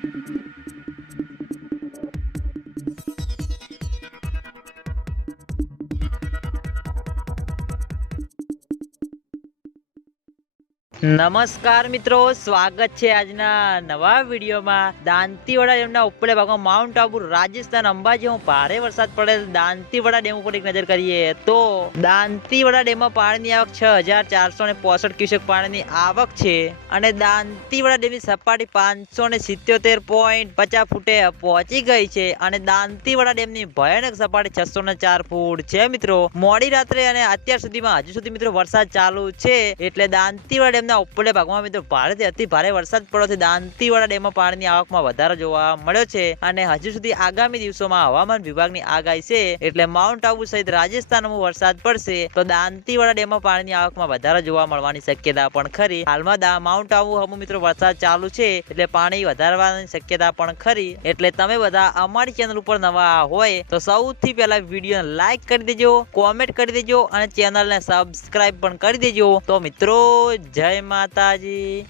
Thank you. નમસ્કાર મિત્રો, સ્વાગત છે આજના નવા વિડીયોમાં. દાંતીવાડા ડેમના ઉપલે ભાગમાં માઉન્ટ આબુ રાજસ્થાન, અંબાજી. હું ભારે વરસાદ પડે દાંતીવાડા ડેમ ઉપર એક નજર કરીએ તો દાંતીવાડા ડેમમાં પાણીની આવક છ હજાર ચારસો ને પોસઠ ક્યુસેક પાણીની આવક છે અને દાંતીવાડા ડેમની સપાટી પાંચસો ને સિત્યોતેર પોઈન્ટ પચાસ ફૂટે પહોંચી ગઈ છે અને દાંતીવાડા ડેમની ભયાનક સપાટી છસો ને ચાર ફૂટ છે મિત્રો. મોડી રાત્રે અને અત્યાર સુધીમાં હજુ સુધી મિત્રો વરસાદ ચાલુ છે એટલે દાંતીવાડા ડેમના ઉપલે ભાગમાં મિત્રો ભારેથી અતિ ભારે વરસાદ પડવાથી દાંતીવાડા ડેમમાં પાણીની આવકમાં વધારો જોવા મળ્યો છે અને હજુ સુધી આગામી દિવસોમાં હવામાન વિભાગની આગાહી છે એટલે માઉન્ટ આબુ સહિત રાજસ્થાનમાં વરસાદ પડશે તો દાંતીવાડા ડેમમાં પાણીની આવકમાં વધારો જોવા મળવાની શક્યતા પણ ખરી. હાલમાં માઉન્ટ આબુ હમુ મિત્રો વરસાદ ચાલુ છે એટલે પાણી વધારવાની શક્યતા પણ ખરી. એટલે તમે બધા અમારી ચેનલ ઉપર નવા હોય તો સૌથી પહેલા વીડિયો લાઈક કરી દેજો, કોમેન્ટ કરી દેજો અને ચેનલને સબસ્ક્રાઇબ પણ કરી દેજો. તો મિત્રો જય માતાજી.